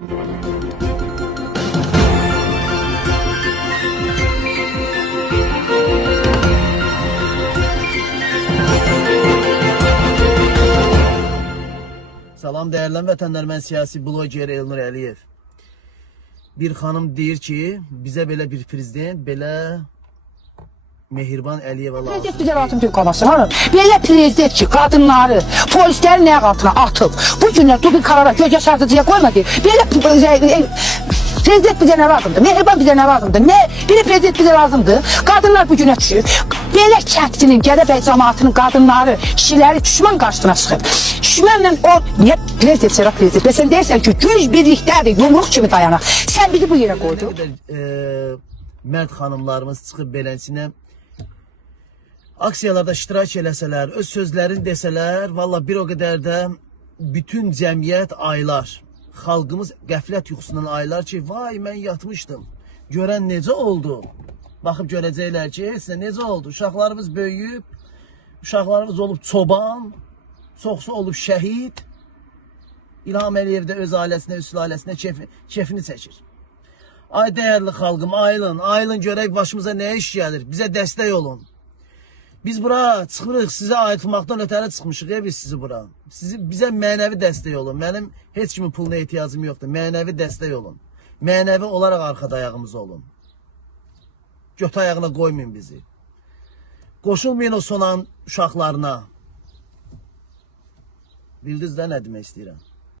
Salam değerli vətəndaşlar, mən siyasi bloger Elnur Əliyev. Bir xanım deyir ki, bizə belə bir prezident, belə Mehriban Əliyeva lazım. Prezident bizə lazım deyil qabasına. Belə prezident ki, qadınları, polisləri nəyə altına atıb, bu günlər Tubin Karara göz yaşartıcıya qoymadı. Belə prezident bizə nə lazımdır? Mehriban bizə nə lazımdır? Belə prezident bizə lazımdır. Qadınlar bu günə düşür. Belə kəndinin, Gədəbəy cəmaatının qadınları, kişiləri düşman qarşısına çıxıb. Düşmanla o, niyə prezident, Serap prezident? Və sən deyirsən ki, güc birlikdədir, yumruq kimi dayanaq. Sən bizi bu yerə qoydun. Nə qədər mərd xanımlarımız çıxıb beləsinə aksiyalarda iştirak eləsələr, öz sözlərini desələr, valla bir o qədər də bütün cəmiyyət aylar, xalqımız qəflət yuxusundan aylar ki, vay mən yatmışdım, görən necə oldu? Baxıb görəcəklər ki, sizə necə oldu? Uşaqlarımız böyüyüb, uşaqlarımız olub çoban, çoxsu olub şəhid. İlham Əliyev də öz ailəsinə, öz sülaləsinə kefini çəkir. Ay dəyərli xalqım, ayılın görək başımıza nə iş gəlir, bizə dəstək olun. Biz bura çıxırıq, sizə ayıtmaqdan ötəri çıxmışıq ya biz sizi bura. Bizə mənəvi dəstək olun. Mənim heç kimin puluna ehtiyacım yoxdur. Mənəvi dəstək olun. Mənəvi olaraq arxada ayağımız olun. Göt ayağına qoymayın bizi. Qoşulmayın o sonan uşaqlarına. Bildiniz də nə demək istəyirəm?